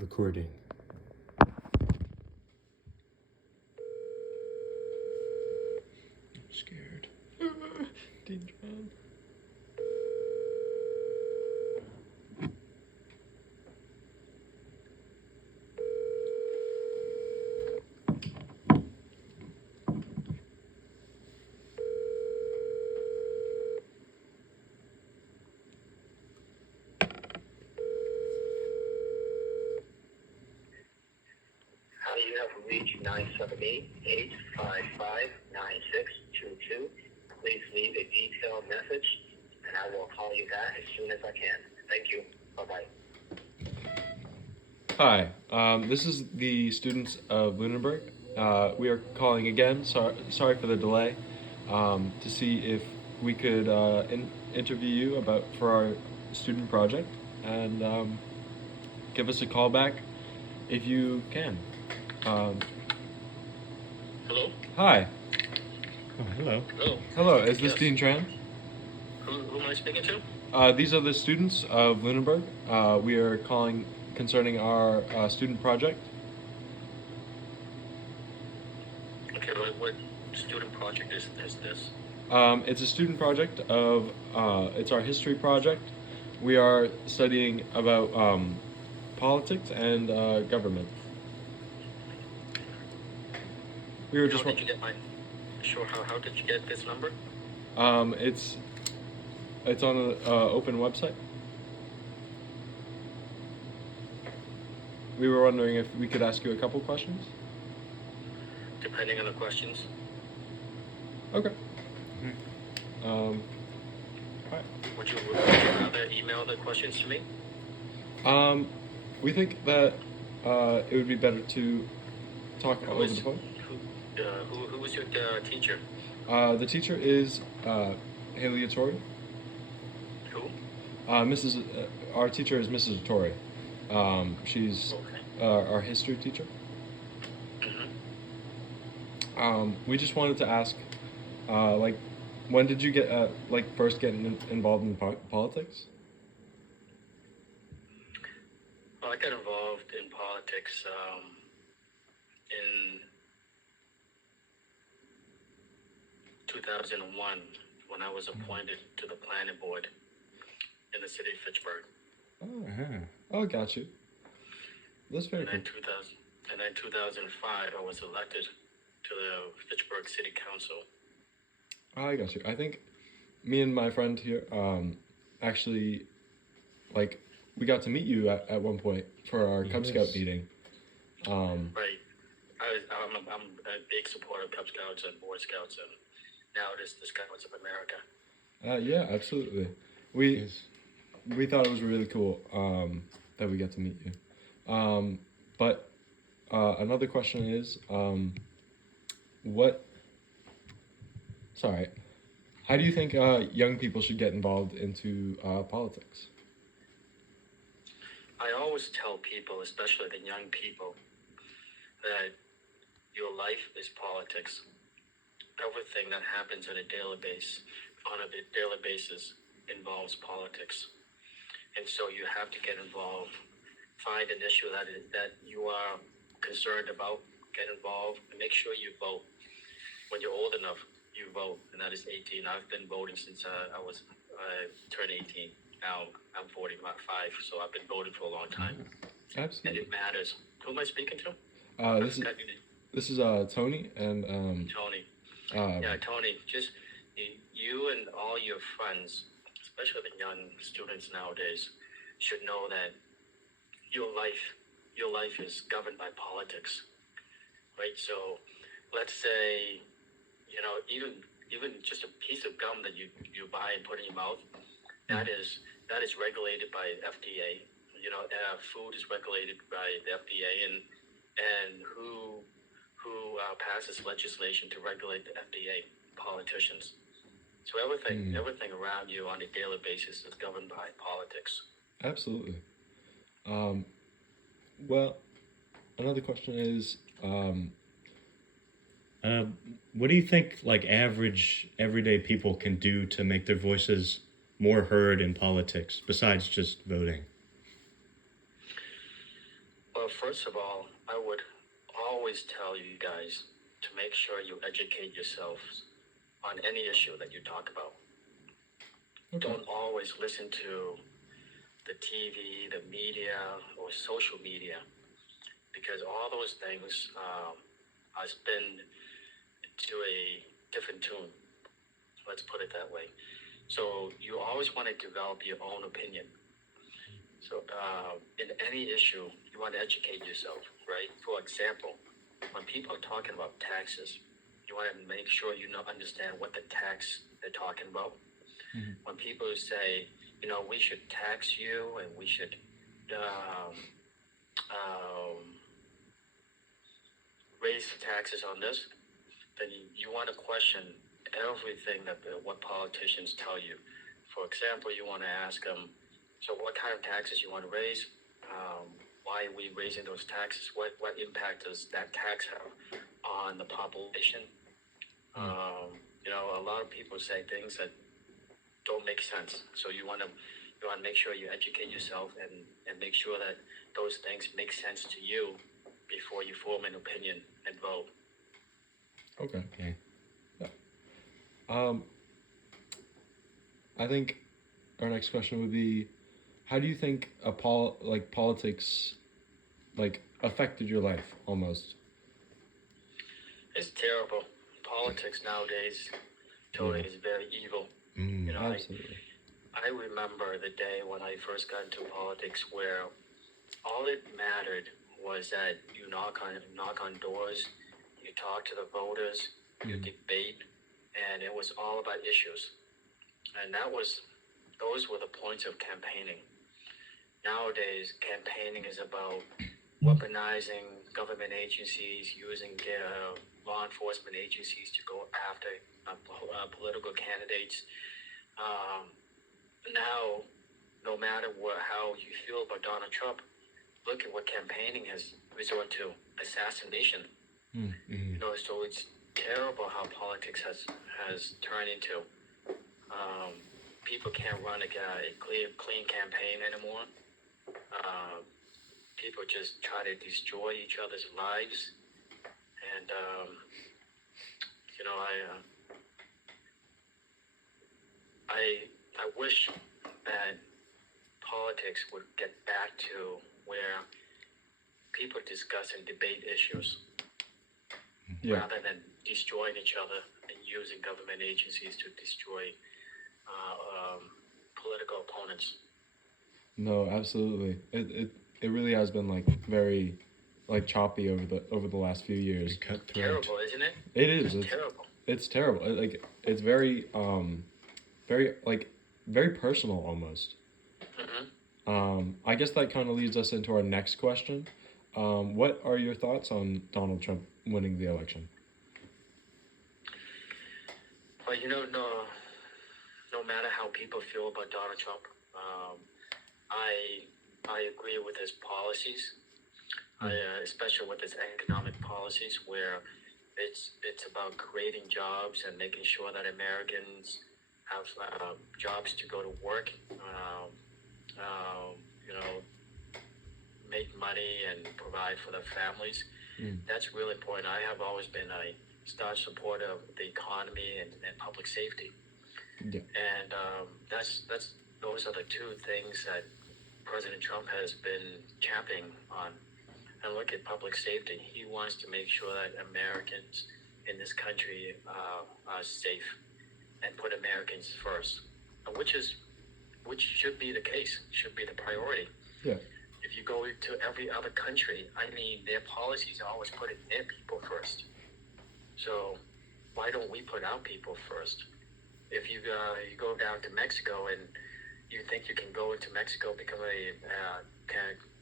Recording. I'm scared. Dean Tran. Hi, you have reached 978-855-9622. Please leave a detailed message, and I will call you back as soon as I can. Thank you. Bye-bye. Hi, this is the students of Lunenburg. We are calling again. Sorry for the delay. To see if we could interview you for our student project, and give us a call back if you can. Hello? Hi. Oh, hello. Hello. Hello. Is this Yes. Dean Tran? Who am I speaking to? These are the students of Lunenburg. We are calling concerning our student project. Okay, what student project is this? It's a student project of, it's our history project. We are studying about politics and government. We were just. How did you get my... Sure, how did you get this number? It's on an open website. We were wondering if we could ask you a couple questions. Depending on the questions. Okay. Mm-hmm. Alright. Would you rather email the questions to me? We think that it would be better to talk over the phone. Who was your teacher? The teacher is Haley Atori. Who? Our teacher is Mrs. Atori. She's Okay. our history teacher. Mm-hmm. We just wanted to ask, when did you get first get involved in politics? Well, I got involved in politics in 2001 when I was appointed to the planning board in the city of Fitchburg. Oh, Uh-huh. oh, got you. That's very And cool. then 2005, I was elected to the Fitchburg City Council. Oh, I got you. I think me and my friend here, actually, we got to meet you at one point for our Cub Yes. Scout meeting. Right. I'm a big supporter of Cub Scouts and Boy Scouts, and now it is the Scouts of America. Yeah, absolutely. We Yes. we thought it was really cool that we got to meet you. But another question is, how do you think young people should get involved into politics? I always tell people, especially the young people, that your life is politics. Everything that happens on a daily basis involves politics. And so you have to get involved. Find an issue that you are concerned about, get involved, and make sure you vote. When you're old enough, you vote, and that is 18. I've been voting since I turned 18. Now I'm 45, so I've been voting for a long time. And Absolutely. it matters. Who am I speaking to? This is Tony and Tony. uh, Yeah, Tony, just you and all your friends, especially the young students nowadays, should know that your life is governed by politics, right? So let's say, even just a piece of gum that you buy and put in your mouth, that is regulated by FDA. Food is regulated by the FDA, and who passes legislation to regulate the FDA? Politicians. So everything around you on a daily basis is governed by politics. absolutely. Well, another question is, What do you think, average, everyday people can do to make their voices more heard in politics, besides just voting? Well, first of all, I would always tell you guys to make sure you educate yourselves on any issue that you talk about. Okay. Don't always listen to the TV, the media, or social media, because all those things are spin to a different tune. Let's put it that way. So you always want to develop your own opinion. So in any issue, you want to educate yourself, right? For example, when people are talking about taxes, you want to make sure you understand what the tax they're talking about. Mhm. When people say, we should tax you and we should um, um, raise taxes on this, then you want to question everything that what politicians tell you. For example, you want to ask them, so what kind of taxes you want to raise? Why are we raising those taxes? What impact does that tax have on the population? A lot of people say things that don't make sense. So you want to make sure you educate yourself and make sure that those things make sense to you before you form an opinion and vote. Okay. Okay. I think our next question would be, how do you think politics affected your life almost? It's terrible. Politics nowadays totally is very evil. Absolutely. I remember the day when I first got into politics where all it mattered was that you knock on doors, you talk to the voters, you debate, and it was all about issues. And those were the points of campaigning. Nowadays, campaigning is about weaponizing government agencies, using law enforcement agencies to go after political candidates. Now, no matter how you feel about Donald Trump, look at what campaigning has resorted to: assassination. So it's terrible how politics has turned into. People can't run a clean campaign anymore. People just try to destroy each other's lives, and I wish that politics would get back to where people discuss and debate issues rather than destroying each other and using government agencies to destroy political opponents. No, absolutely. It really has been very choppy over the last few years. Cutthroat. Terrible, isn't it? It is. It's terrible. It's terrible. It's very very personal almost. I guess that kind of leads us into our next question. What are your thoughts on Donald Trump winning the election? Well, no matter how people feel about Donald Trump, I agree with his policies, especially with his economic policies, where it's about creating jobs and making sure that Americans have jobs to go to work, make money and provide for their families. That's really important. I have always been a staunch supporter of the economy and public safety. Yeah. And those are the two things that President Trump has been championing on. And look at public safety. He wants to make sure that Americans in this country are safe and put Americans first, which should be the case, should be the priority. Yeah. If you go to every other country, their policies always put their people first. So why don't we put our people first? If you go down to Mexico and you think you can go into Mexico,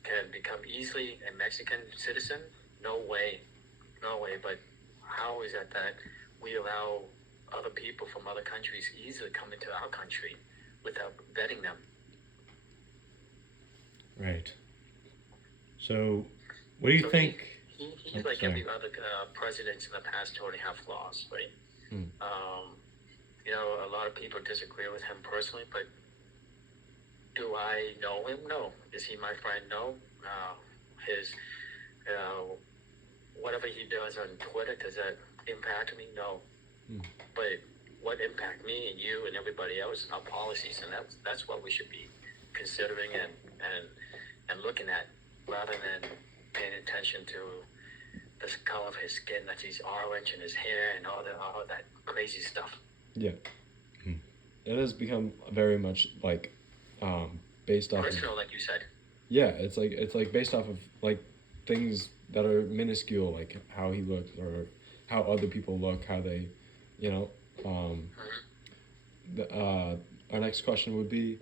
can become easily a Mexican citizen? No way. But how is it that we allow other people from other countries easily come into our country without vetting them? Right. So, what do you think? He's like every other presidents in the past totally have flaws, right? A lot of people disagree with him personally, but do I know him? No. Is he my friend? No. his, whatever he does on Twitter, does that impact me? No. But what impact me and you and everybody else are policies, and that's what we should be considering and looking at, rather than paying attention to the color of his skin, that he's orange, and his hair, and all that crazy stuff. Yeah. It has become very much like based off Personal, of, like you said. yeah, it's like based off of like things that are minuscule, like how he looks or how other people look, how they, you know. Our next question would be,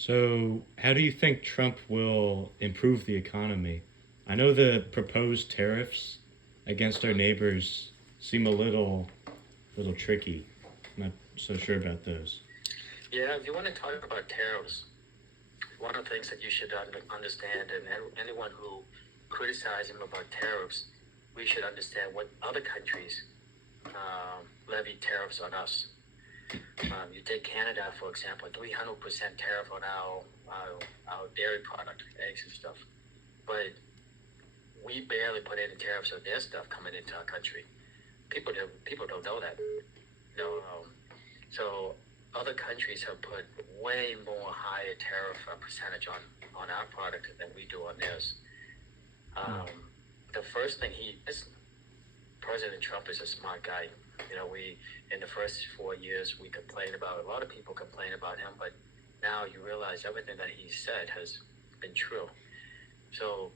So, how do you think Trump will improve the economy? I know the proposed tariffs against our neighbors seem a little tricky. I'm not so sure about those. Yeah, if you want to talk about tariffs, one of the things that you should understand, and anyone who criticizes him about tariffs, we should understand what other countries levy tariffs on us. You take Canada, for example, 300% tariff on our dairy product, eggs and stuff. But we barely put any tariffs on their stuff coming into our country. People don't know that. So other countries have put way more higher tariff percentage on our product than we do on theirs. The first thing President Trump is a smart guy. We in the first 4 years we complained about, a lot of people complain about him, but now you realize everything that he said has been true. So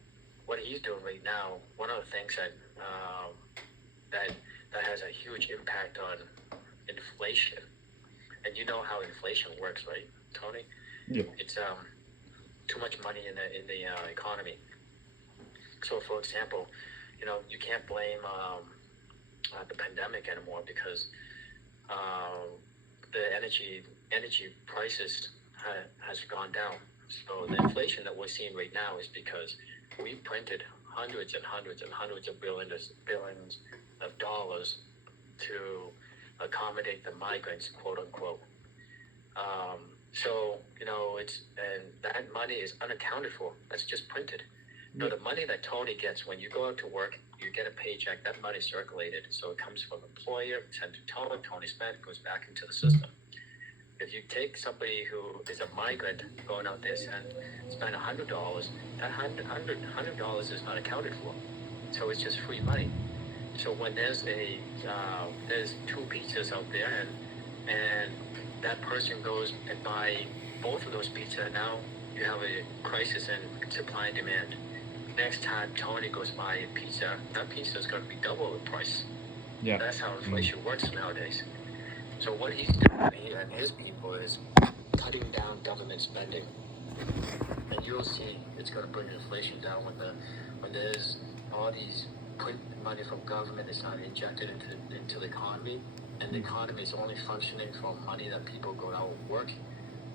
what he's doing right now, one of the things that has a huge impact on inflation, and you know how inflation works, right, Tony? yeah, It's too much money in the economy. So, for example, you can't blame the pandemic anymore, because the energy prices has gone down. So the inflation that we're seeing right now is because we printed hundreds and hundreds and hundreds of billions of dollars to accommodate the migrants, quote unquote. So and that money is unaccounted for. That's just printed. The money that Tony gets when you go out to work, you get a paycheck. That money circulated, so it comes from employer, sent to Tony. Tony spent, goes back into the system. If you take somebody who is a migrant going out there and spend $100, that $100 is not accounted for, so it's just free money. So when there's two pizzas out there, and that person goes and buy both of those pizzas, now you have a crisis in supply and demand. Next time Tony goes buy a pizza, that pizza is going to be double the price. yeah. That's how inflation works nowadays. So what he's doing, he and his people, is cutting down government spending, and you'll see it's going to bring inflation down when there's all these print money from government is not injected into the economy, and the economy is only functioning from money that people go out and work.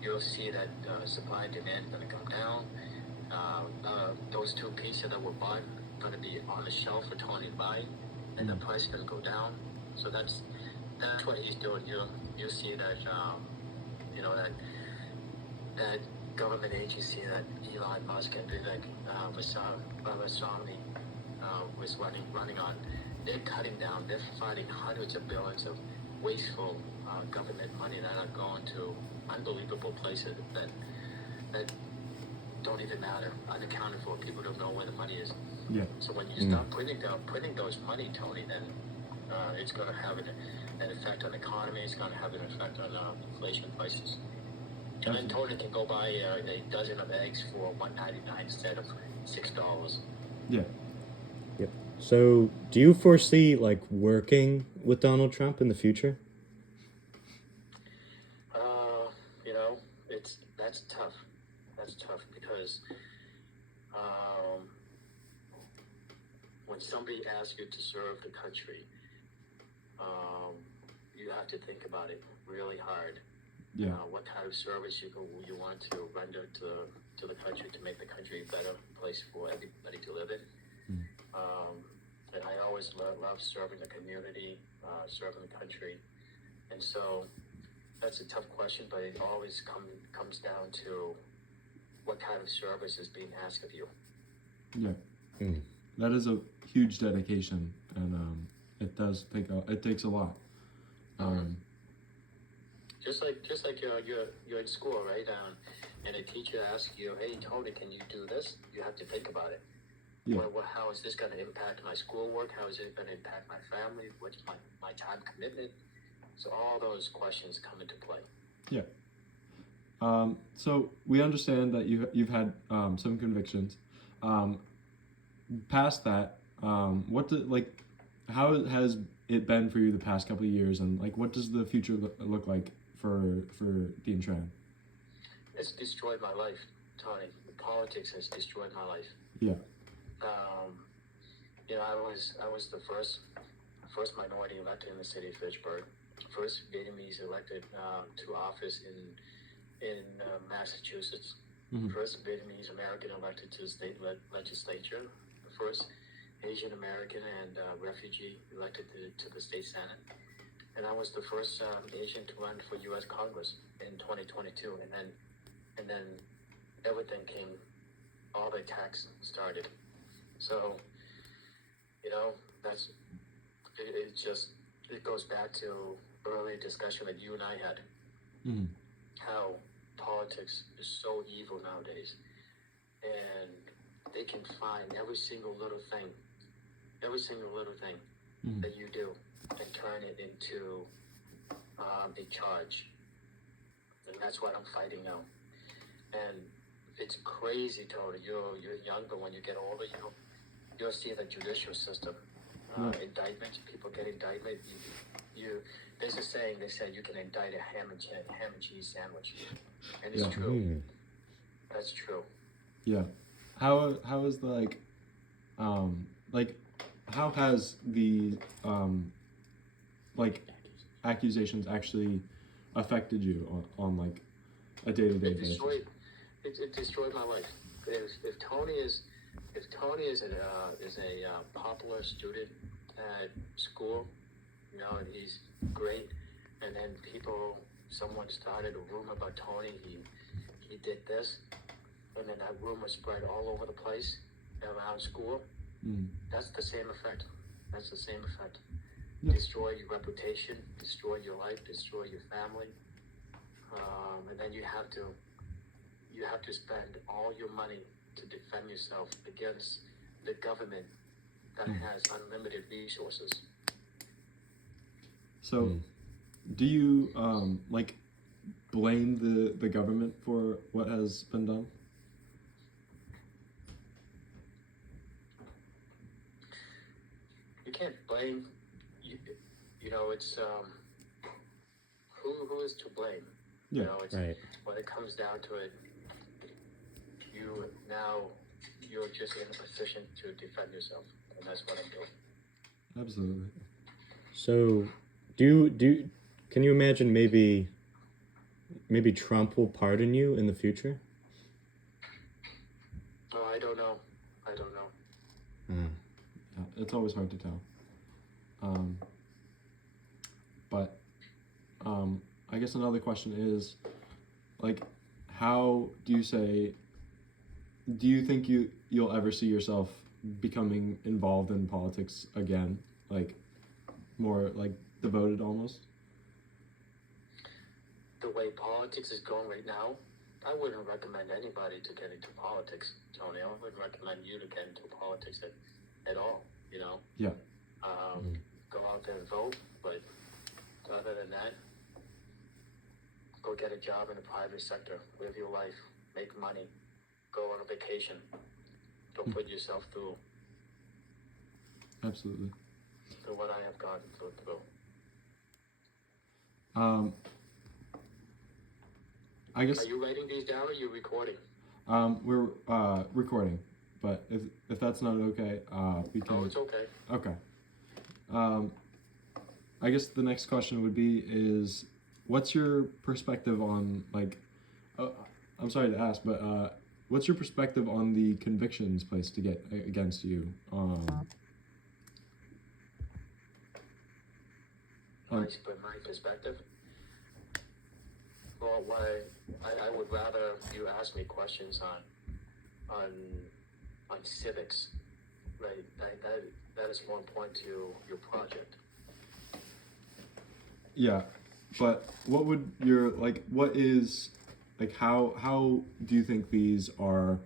You'll see that supply and demand is going to come down. Those two pizzas that were bought are going to be on the shelf for Tony to buy, and the price is going to go down. So that's what he's doing. You'll see that that government agency that Elon Musk and Vivek Ramaswamy was running on, they're cutting down. They're finding hundreds of billions of wasteful government money that are going to unbelievable places that don't even matter, unaccounted for. People don't know where the money is. Yeah. So when you start printing those money, Tony, then it's going to have an effect on the economy. It's going to have an effect on inflation prices. And then Tony can go buy a dozen of eggs for $1.99 instead of $6. Yeah. Yep. So, do you foresee working with Donald Trump in the future? That's tough. That's tough because when somebody asks you to serve the country, you have to think about it really hard. Yeah. What kind of service you want to render to the country to make the country a better place for everybody to live in. And I always love serving the community, serving the country, and so that's a tough question. But it always comes down to what kind of service is being asked of you. Yeah. Mm. That is a huge dedication, and it takes a lot. Um, Just like you're in school, right? And a teacher asks you, "Hey, Tony, can you do this?" You have to think about it. Yeah. How is this going to impact my schoolwork? How is it going to impact my family? What's my time commitment? So all those questions come into play. Yeah. So we understand that you've had some convictions. Um, Past that, how has it been for you the past couple of years, and like what does the future look like for Dean Tran? It's destroyed my life, Tony. Politics has destroyed my life. Yeah. I was the first minority elected in the city of Fitchburg, first Vietnamese elected to office in Massachusetts, Mhm. first Vietnamese American elected to the state legislature, first Asian American and refugee elected to the state senate, and I was the first Asian to run for U.S. Congress in 2022, and then everything came, all the attacks started. So, that's it goes back to earlier discussion that you and I had, Mhm. how politics is so evil nowadays, and they can find every single little thing Mhm. that you do and turn it into a charge, and that's what I'm fighting now. And it's crazy, Tony. You're young, but when you get older, you'll see the judicial system. Indictments, people get indicted. There's a saying, they said you can indict a ham and cheese sandwich, and it's Yeah. true. Mm. That's true. Yeah. How is the like how has the like accusations actually affected you on like a day-to-day It basis? it destroyed my life. If Tony is a popular student at school, and he's great, and then someone started a rumor about Tony. He did this, and then that rumor spread all over the place around school. Mm. That's the same effect. That's the same effect. Yeah. Destroy your reputation, destroy your life, destroy your family, and then you have to spend all your money to defend yourself against the government that has unlimited resources. So, Mm. do you like blame the government for what has been done? You can't blame. It's who is to blame. Yeah. It's Right. when it comes down to it, you're just in a position to defend yourself, and that's what I'm doing. Absolutely. So, can you imagine maybe Trump will pardon you in the future? Oh, I don't know. I don't know. Mm. Yeah, it's always hard to tell. But I guess another question is, like, how do you say? Do you think you'll ever see yourself becoming involved in politics again, like more like devoted almost? The way politics is going right now, I wouldn't recommend anybody to get into politics, Tony. I wouldn't recommend you to get into politics at all. Yeah. Go out there and vote, but other than that, go get a job in the private sector, live your life, make money, go on a vacation. Don't put yourself through Absolutely. what I have gone through. I guess Are you writing these down or are you recording? we're recording, but if that's not okay, we can. Oh, it's okay. Okay. I guess the next question would be is, what's your perspective on like, I'm sorry to ask, but what's your perspective on the convictions placed to get against you? My perspective. Well, I would rather you ask me questions on on civics, right? That is more important to your project. Yeah, but what would your like? What is like? How do you think these are?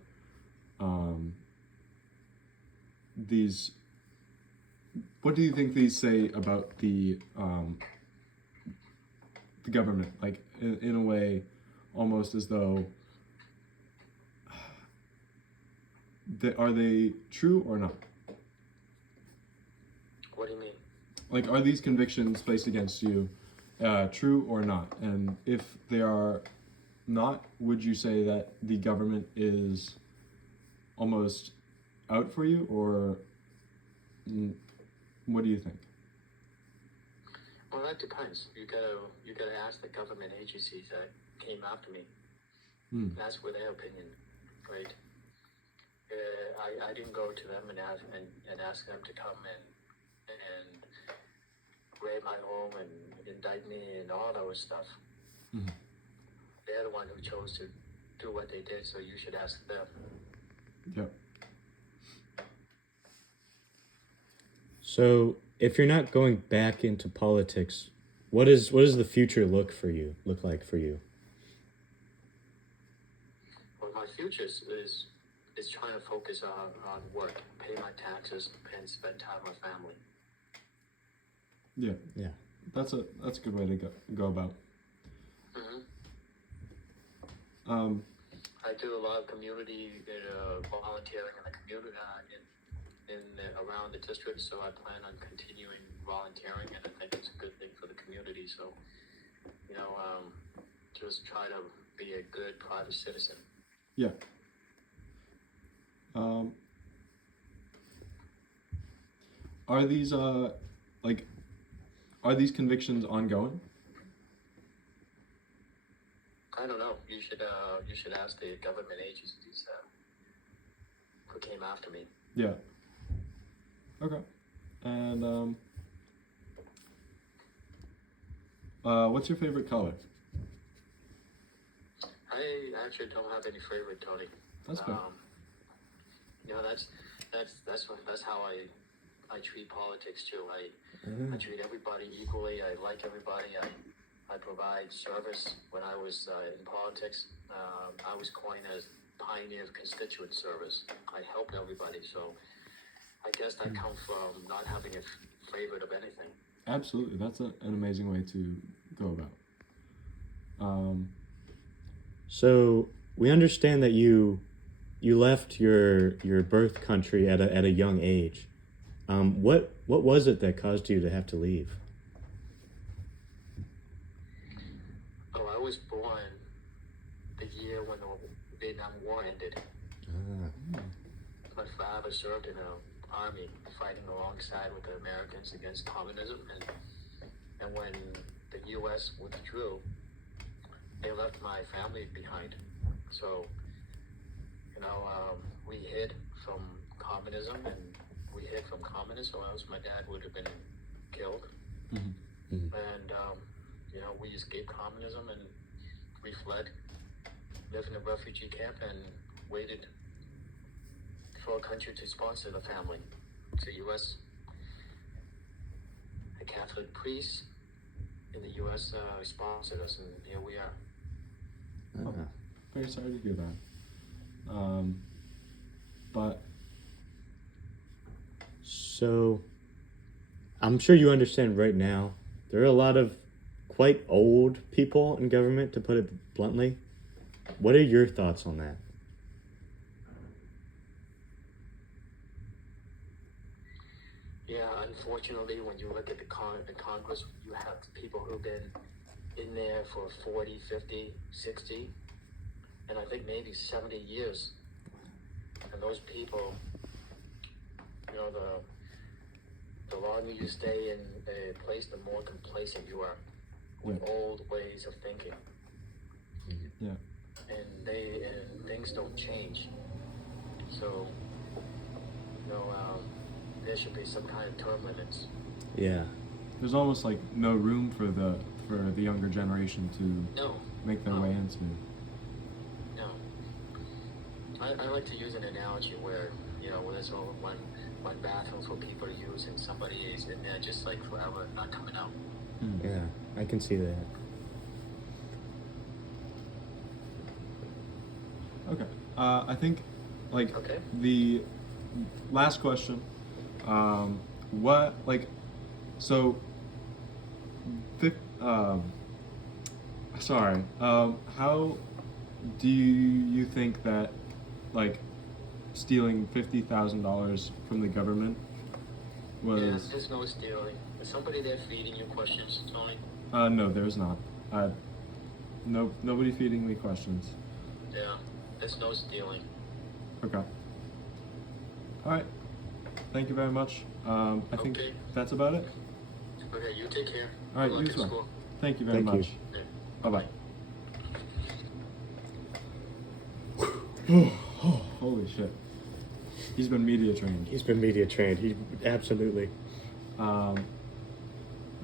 These. What do you think these say about the government? Like in a way, almost as though. Are they true or not? What do you mean? Like, are these convictions placed against you true or not? And if they are not, would you say that the government is almost out for you, or what do you think? Well, that depends. You gotta ask the government agencies that came after me. That's for their opinion, right? I didn't go to them and ask them to come and raid my home and indict me and all those stuff. They're the one who chose to do what they did, so you should ask them. Yep. So, if you're not going back into politics, what does the future look like for you? Well, my future is trying to focus on work, pay my taxes, and spend time with family. Yeah. Yeah. That's a good way to go about. I do a lot of community volunteering in the community around the district, so I plan on continuing volunteering, and I think it's a good thing for the community. So, just try to be a good private citizen. Yeah. Are these are these convictions ongoing? I don't know. You should ask the government agencies who came after me. Yeah. Okay. And what's your favorite color? I actually don't have any favorite, Tony. That's fair. That's how I treat politics too. I treat everybody equally. I like everybody. I provide service. When I was in politics, I was coined as pioneer of constituent service. I helped everybody, so I guess that comes from not having a favorite of anything. Absolutely, that's an amazing way to go about. So we understand that you left your birth country at a young age. What was it that caused you to have to leave? Oh, I was born the year when the Vietnam War ended. My father served in the army, fighting alongside with the Americans against communism, and when the U.S. withdrew, they left my family behind. So, we hid from communism, and we hid from communism, or else my dad would have been killed. And, we escaped communism, and we fled, lived in a refugee camp, and waited for a country to sponsor the family. The U.S., a Catholic priest in the U.S. Sponsored us, and here we are. Very sorry to hear that. But so I'm sure you understand right now there are a lot of quite old people in government, to put it bluntly. What are your thoughts on that? Yeah, unfortunately, when you look at the Congress, you have people who've been in there for 40, 50, 60, and I think maybe 70 years. And those people, the longer you stay in a place, the more complacent you are with old ways of thinking. yeah, And things don't change. So, there should be some kind of term limits. Yeah. there's almost like no room for the younger generation to make their way into. No. I like to use an analogy where, You know, when there's only one bathroom for people to use, and somebody is in there just like forever, not coming out. Yeah, I can see that. Okay. I think, like, Okay. the last question. What, like, so, sorry. How do you think that, like, stealing $50,000 from the government Yeah, was? there's no stealing. Is somebody there feeding you questions, Tony? No, there's not. Nobody feeding me questions. Yeah, there's no stealing. Okay. All right. Thank you very much. I think Okay. that's about it. Okay, you take care. All right, Good you luck as in well. school. Thank you very Thank you. much. Yeah. Bye bye. Holy shit. He's been media trained. He's been media trained. He absolutely. Um,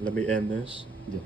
Let me end this. yeah.